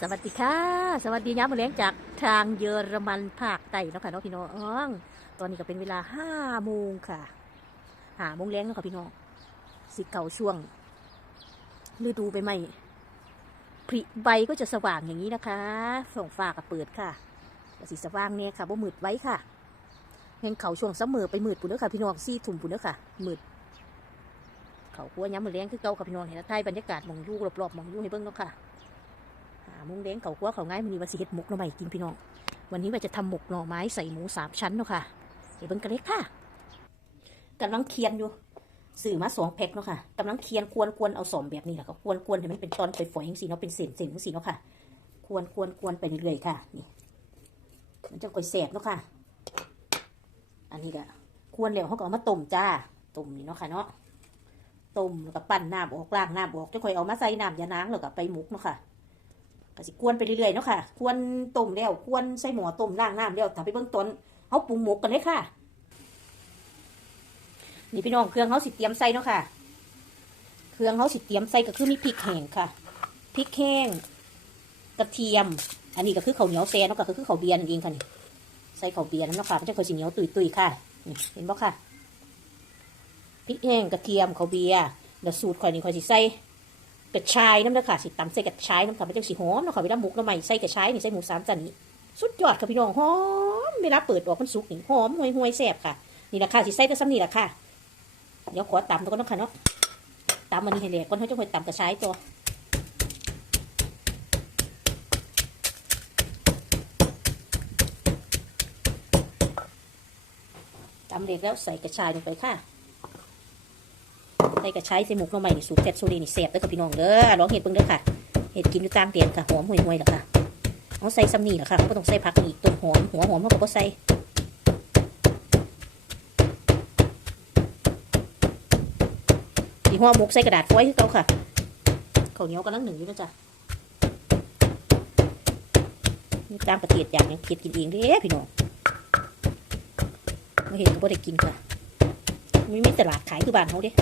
สวัสดีค่ะ สวัสดีย้ำมาเลี้ยงจากทางเยอรมันภาคใต้เนาะค่ะเนาะพี่น้องตอนนี้ก็เป็นเวลาห้าโมงค่ะหาโมงแรงเนาะค่ะพี่น้องสิเก่าช่วงฤดูใบไม้ผลิใบก็จะสว่างอย่างนี้นะคะส่องฟ้าก็เปิดค่ะสีสว่างเนี่ยค่ะบ่มืดไว้ค่ะเห็นเขาช่วงเสมอไปมืดปุ่นเด้อค่ะพี่น้องซี่ถุ่มปุ่นเด้อค่ะมืดเขากลัวย้ำมาเลี้ยงคือเก่าค่ะพี่น้องเห็นไทยบรรยากาศมองยู่รอบๆมองยู่ให้เบิ่งเนาะค่ะ มุงเล้งเขากัวเขาง่ายมันนี้วันสิเฮ็ดหมกหน่อไม้กินพี่น้อง วันนี้ว่าจะทำหมกหน่อไม้ใส่หมูสามชั้นเนาะค่ะเดี๋ยวเบิ่งกันเลยค่ะกำลังเคียนอยู่สื่อมาสองแพ็คเนาะค่ะกำลังเคียนกวนกวนเอาสอมแบบนี้แหละก็กวนกวนให้มันเป็นตอนฝอยๆอย่างสีเนาะเป็นเศษเศษอย่างสีเนาะค่ะกวนกวนกวนไปเรื่อยๆค่ะนี่มันจะก่อยแสบเนาะค่ะ อันนี้ก็ควรแล้วเขาก็เอามาต้มจ้าต้มนี่เนาะค่ะเนาะต้มแล้วก็ปั้นน้ำออกล้างน้ำออกจะค่อยเอามาใส่น้ำยานางแล้วก็ไปหมกเนาะค่ะ ก็สิกวนไปเรื่อยๆเนาะค่ะกวนต้มแล้วกวนใส่หม้อต้มล้างน้ำแล้วถ้าไปเบื้องต้นเขาปรุงหมกกันเลยค่ะ นี่พี่น้องเครื่องเขาสิเตรียมใส่เนาะค่ะ เครื่องเขาสิเตรียมใส่ก็คือมีพริกแห้งค่ะพริกแห้งกระเทียม อันนี้ก็คือข้าวเหนียวแซ่เนาะค่ะก็คือข้าวเบียร์นั่นเองค่ะนี่ใส่ข้าวเบียร์นั่นเนาะค่ะมันจะข้าวสีเหนียวตุยๆค่ะนี่เห็นบ่ค่ะพริกแห้งกระเทียมข้าวเบียร์เดี๋ยวสูตรข่อยนี่ข่อยสิใส่ กระชายน้ำเด้อค่ะสิตำใส่กระชายน้ำค่ะมันจังสีหอมเนาะค่ะเวลาหมกน้ำใหม่ใส่กระชายนี่ใส่หมูสามจานนี้สุดยอดค่ะพี่น้องหอมเวลาเปิดออกมันสุกนี่หอมห่วยห่วยแซ่บค่ะนี่แหละค่ะสิใส่แต่ซ้ำนี่แหละค่ะ เดี๋ยวขอตำตัวก่อนนะคะเนาะตำมันนี่ให้แหลกก่อนเขาจะค่อยตำกระชายตัวตำเล็กแล้วใส่กระชายลงไปค่ะ ส่กระชายใส่หมกหน่อไม้นี่สูตรแฟตโซลีนี่แซ่บเด้อกับพี่น้องเด้อลองเห็ดเบิ่งเด้อค่ะเห็ดกินอยู่ต่ามเตียนค่ะหอมห่วยๆล่ะค่ะเอาใส่ซ้ำนี่ล่ะค่ะบ่ต้องใส่ผักนี่ต้นหอมหัวหอมเขาก็บ่ใส่สีหัวหมกใส่กระดาษฟอยล์คือเก่าค่ะข้าวเหนียวกำลังหนึ่งอยู่นะจ๊ะนี่ตามประเทศอย่างยังเฮ็ดกินเองเด้พี่น้องไมาเห็นก็บ่ได้กินค่ะไม่มีตลาดขายคือบ้านเขาเด้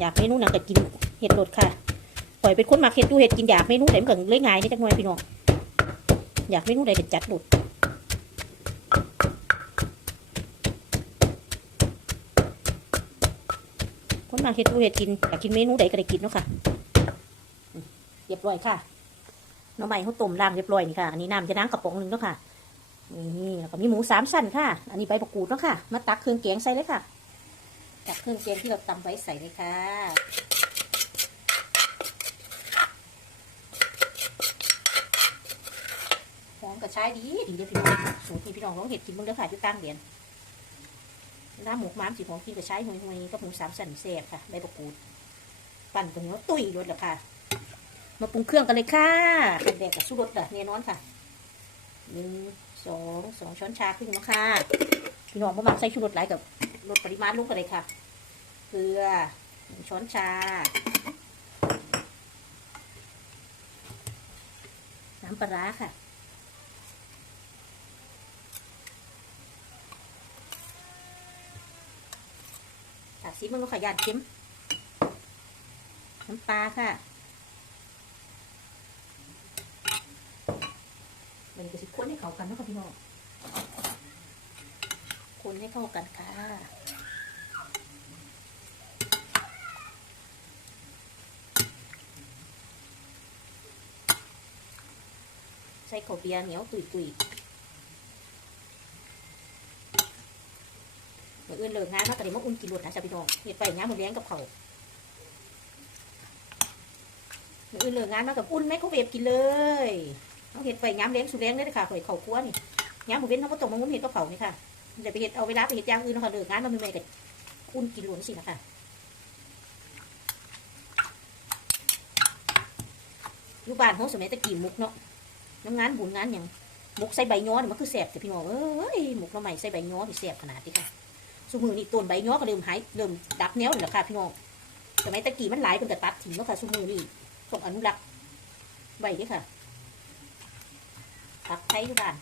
อยากเมนูหนังก็กินเห็ดรดค่ะปล่อยเป็นคนมักเห็ดดูเห็ดกินอยากเมนูไหนมันก็เลยง่ายนี่จังหน่อยพี่น้องอยากเมนูใดก็จัดโดดคนมักเห็ดดูเห็ดกินอยากกินเมนูใดก็ได้กินเนาะค่ะเรียบร้อยค่ะน้ำใหม่เขาต้มล้างเรียบร้อยนี่ค่ะอันนี้น้ำจะน้ำกระป๋องหนึ่งเนาะค่ะนี่แล้วก็มีหมูสามชั้นค่ะ อันนี้ใบมะกูดเนาะค่ะ มาตักเครื่องแกงใส่เลยค่ะ ตักเครื่องแกงที่เราตำไว้ใส่เลยค่ะหอมกระชายดีดีเด้อพี่น้องสูตรที่พี่น้องลองเห็ดกินเบ้างเด้อค่ะอยู่ตั้งเดียนน้ำหมกม้ามสีหอมกินกระชายห่วยๆกับหมูสามสันแซ่บค่ะใบมะกูดปั่นตัวนี้ตุ้ยรสล้วค่ะ มาปรุงเครื่องกันเลยค่ะเป็นแดกกับสู้รสอะแน่นอนค่ะหนึ่งสองสองช้อนชาครึ่งเนาะค่ะพี่น้องก็มาใส่ชูรสหลายกับ ลดปริมาณลงกันเลยค่ะ เกลือหนึ่งช้อนชา น้ำปลาค่ะ ตักซีมันก็ขยันเค็ม น้ำปลาค่ะมันก็สิคนให้เข้ากันนะค่ะพี่น้อง คนให้เข้ากันค่ะ ใส่ข้าวเบียร์เหนียวตุยตุยเมื่ออื่นเลิกงานมาก็เลยมาอุ่นกินรวดนะจ๊ะพี่น้องเห็ดไปงานหมดเลี้ยงกับเขาเมื่ออื่นเลิกงานมากับอุ่นไหมเขาเวฟกินเลยเอาเห็ดไปงามเลี้ยงสุเลี้ยงเลยนะคะข่อยเขาคั่วนี่งามหมูเว้นเขาก็ตกมางุ้มเห็ดกับเขานี่ค่ะ เดี๋ยวไปเห็ดเอาเวลาไปเห็ดอย่างอื่นเนาะคะเลิกงานมาไม่ไม่กับอุ่นกินรวดสินะคะอยู่บ้านเขาสมัยตะกี้มุกเนาะน้ำงานบุญงานอย่างหมกใส่ใบย้อนี่มันคือแสบแต่พี่น้องเอ้ยหมกน้ำใหม่ใส่ใบย้อที่แสบขนาดนี้ค่ะสมือนี่ต้นใบย้อก็เริ่มหายเริ่มดับแนวนี่แหละค่ะพี่น้องสมัยตะกี้มันหลายเป็นกระตัดทิ้งแล้วค่ะสมือนี่ต้องอนุรักษ์ใบนี้ค่ะผักไทยทุกบ้าน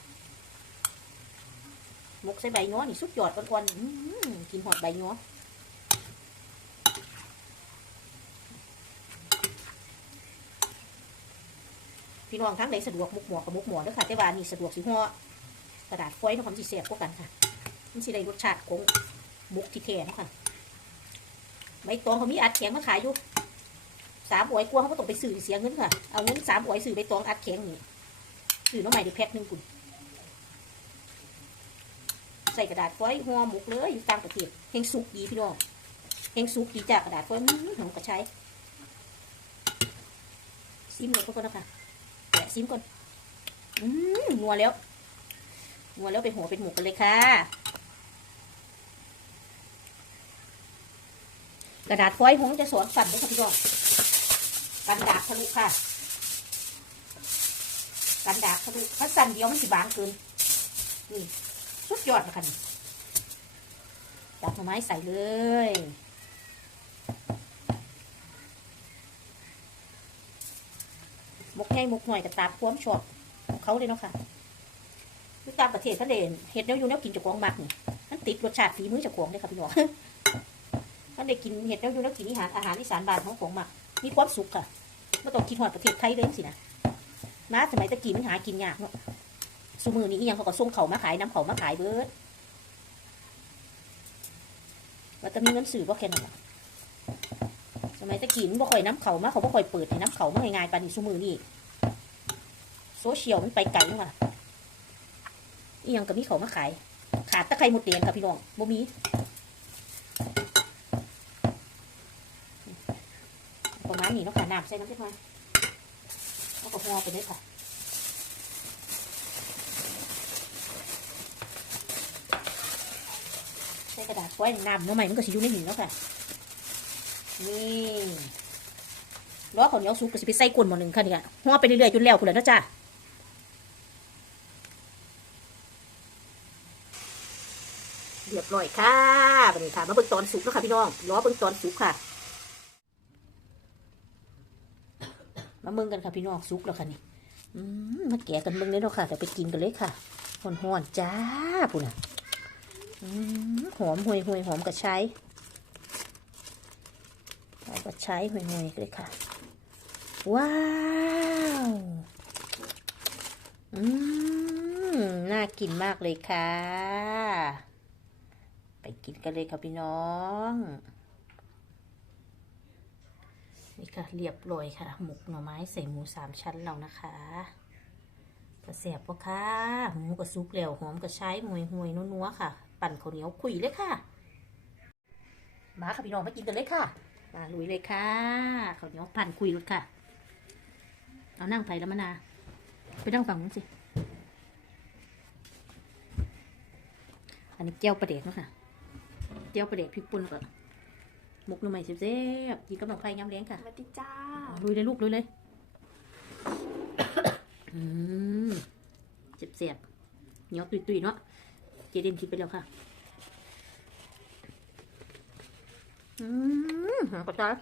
มกใส่ใบย้อนี่สุดยอดอ่อนๆกินหอดใบย้อพี่น้องทั้งใดสะดวกมุกหมอกับมุกหมอเด้อค่ะแต่ว่านี่สะดวกสิห่อกระดาษฟอยล์เนาะความสิเสียบกว่ากันค่ะมันสิได้รสชาติของมุกที่แท้นะค่ะใบตองเขามีอัดแข็งมาขายอยู่สามอวยกลัวเขาก็ต้องไปซื้อเสียเงินค่ะเอาเงินสามอวยซื้อใบตองอัดแข็งนี่ซื้อน้องใหม่ได้แพ็คหนึ่งกุ่น ส่กระดาษฟอยล์ห่อหมกเลยอยู่ต่างประเทศเฮงสุกดีพี่น้องเฮงสุกดีจากกระดาษฟอยล์อื้อหอมกระชายซิมเลยทุกคนนะคะแกะซิมก่อน อืมนัวแล้วนัวแล้วไปนหัวเป็นหมูกันเลยค่ะ กระดาษฟอยล์หงจะสอนสั่นด้วยค่ะพี่น้องกันดาษทะลุค่ะ กันดาษทะลุถ้าสั่นเดียวมันสิบางเกินนี่ สุดยอดนะคะนี่จับหน่อไม้ใส่เลยมกง่ายมกหน่อยกับตามควมชอบของเขาเลยเนาะค่ะอยู่ตามประเทศทะเลเห็ดแนวอยู่แนวกินจากของมักนี่มันติดรสชาติฝีมือจากของเลยค่ะพี่น้องมันได้กินเห็ดแนวอยู่แนวกินอาหารอาหารอีสานบ้านของของมักมีความสุขค่ะไม่ต้องคิดหอดประเทศไทยเลยสินะมาสมัยตะกี้มันหากินยากเนาะ สุมือนี้ยังเขาก็ส่งเขามาขายน้ำเขามาขายเบิดว่าจะมีเงินสื่อบ่แค่นั้นหรอกสมัยตะกี้มันบ่ค่อยน้ำเขามาเขาบ่ค่อยเปิดให้น้ำเขามาง่ายๆปานนี้สุมือนี่โซเชียลมันไปไกลมากอีหยังก็มีเขามาขาย ขาดตะไคร้หมดเตียนค่ะพี่น้องบ่มีประมาณนี้เนาะค่ะน้ำใส่น้ำเล็กน้อยแล้วก็ห่อไปเลยค่ะ ใส่กระดาษไว้น้ำเนื้อใหม่มันก็สิอยู่ในหินแล้วค่ะนี่ล้อข้าวเหนียวสุกก็สิไปใส่ก้นหม้อหนึ่งค่ะเนี่ยห่อไปเรื่อยๆจนแล้วคุณแล้วนะจ๊ะเรียบร้อยค่ะบัดนี้ค่ะ มาเบิ่งตอนสุกแล้วค่ะพี่น้องล้อเบิ่งตอนสุกค่ะ มาเบิ่งกันค่ะพี่น้องสุกแล้วค่ะนี่อืมมาแกะกันเบิ่งเลยเนาะค่ะเดี๋ยวไปกินกันเลยค่ะห่อนๆจ้าปุ่นอะ หอมห่วยห่วยหอมกระชายหอมกระชายห่วยห่วยเลยค่ะ ว้าวอืมน่ากินมากเลยค่ะ ไปกินกันเลยค่ะพี่น้องนี่ค่ะเรียบร้อยค่ะ หมกหน่อไม้ใส่หมูสามชั้นเรานะคะกระแสบปะค่ะ หมูกระซุกแล้วหอมกระชายห่วยห่วยนัวๆค่ะ ปั่นข้าวเหนียวคุยเลยค่ะ มาค่ะพี่น้องมากินกันเลยค่ะ มาลุยเลยค่ะข้าวเหนียวปั่นคุยรถค่ะ เอานั่งไปแล้วมะนาวไปนั่งฝั่งนู้นสิ อันนี้แก้วประเด็กเนาะค่ะแก้วประเด็กพริกป่นแล้วก็หมกหน่อไม้เจ๊บๆกินกับหน่อไผ่ย้ำเลี้ยงค่ะสวัสดีจ้าลุยเลยลูกลุยเลยอืมเจ็บเสียบๆเหนียวตุยตุยๆเนาะ เจเดนคิดไปแล้วค่ะ อืมหากระจาย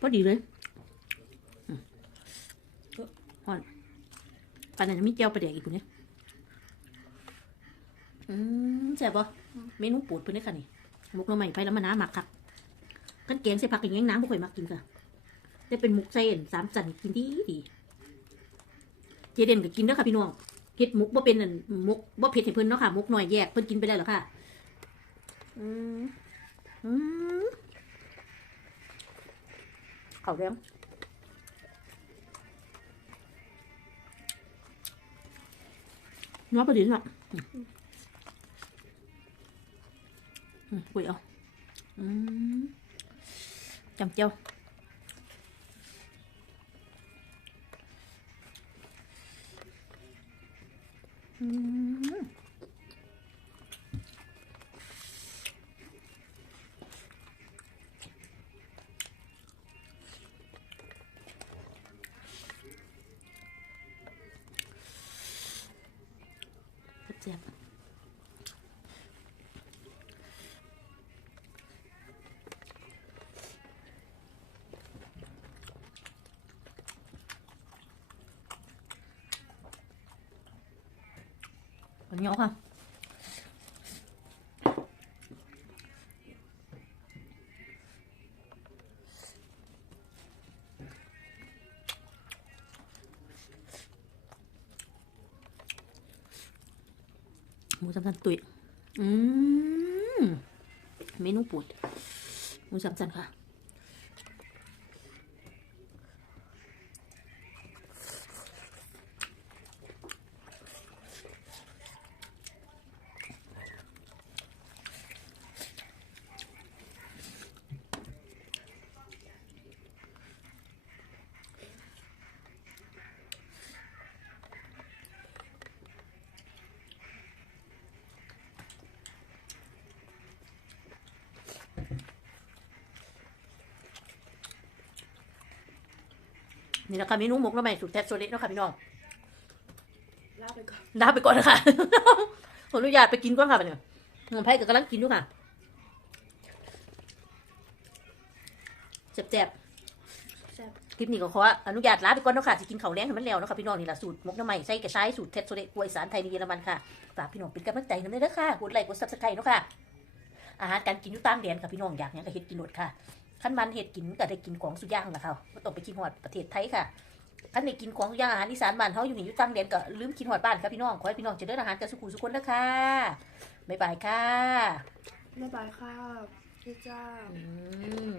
พอดีเลยอืมอ่อนปานนั้นมีเจียวประเดี๋ยวอีกคนนี้อืมแซ่บปะเมนูปรดเพิ่นเด้ค่ะนี่หมกหน่อไม้ไปแล้วมาน้าหมักคักกันแกงใส่ผักอย่างงี้น้ำบ่ค่อยมักกินค่ะ แต่เป็นหมกใส่อั่นสามสันกินดีดีเจเด่นก็กินเด้อค่ะพี่น้องเฮ็ดหมกบ่เป็นอั่นหมกบ่เผ็ดให้เพิ่นเนาะค่ะหมกหน่อยแยกเพิ่นกินไปแล้วหรอค่ะอืมอืมข้าวแดงน้อประเดี๋ยวน่ะอืมคุยเอาอืมจำเจีย เจ็บ เหนียวค่ะหมูสามสันตุยอืมเมนูปวดหมูสามสันค่ะ นี่นะคะเมนูหมกหน้ำใหม่สุดแซ่บโซเล็กนาะค่ะพี่น้องลาไปก่อนลาไปก่อนนะคะขออนุญาตไปกินก่อนค่ะเนี่ยน้องไผ่ก็กำลังกินอยู่ค่ะแซ่บแซ่บๆคลิปนี้ก็ขออนุญาตลาไปก่อนเนาะค่ะจะกินข้าวแรงให้มันแล้วเนาะค่ะพี่น้องนี่แหละสูตรหมกหน้ำใหม่ใส่กระชายสูตรเทสโซเล็กกล้วยสารไทยในเยอรมันค่ะฝากพี่น้องเป็นกำลังใจกันด้วยนะคะกดไลค์กดซับสไครต์เนาะค่ะอาหารการกินอยู่ต่างแดนค่ะพี่น้องอยากหยังก็เฮ็ดกินโลดค่ะ ขั้นมันเห็ดกินก็ได้กินของสุย่างล่ะค่ะบ่ต้องไปกินหอดประเทศไทยค่ะขั้นได้กินของสุย่างอาหารอีสานบ้านเขาอยู่นี่อยู่ตั้งแดนก็ลืมกินหอดบ้านค่ะพี่น้องขอให้พี่น้องเจริญอาหารกันสุขุสุขคนนะคะบ๊ายบายค่ะบ๊ายบายค่ะพี่จ้าอืม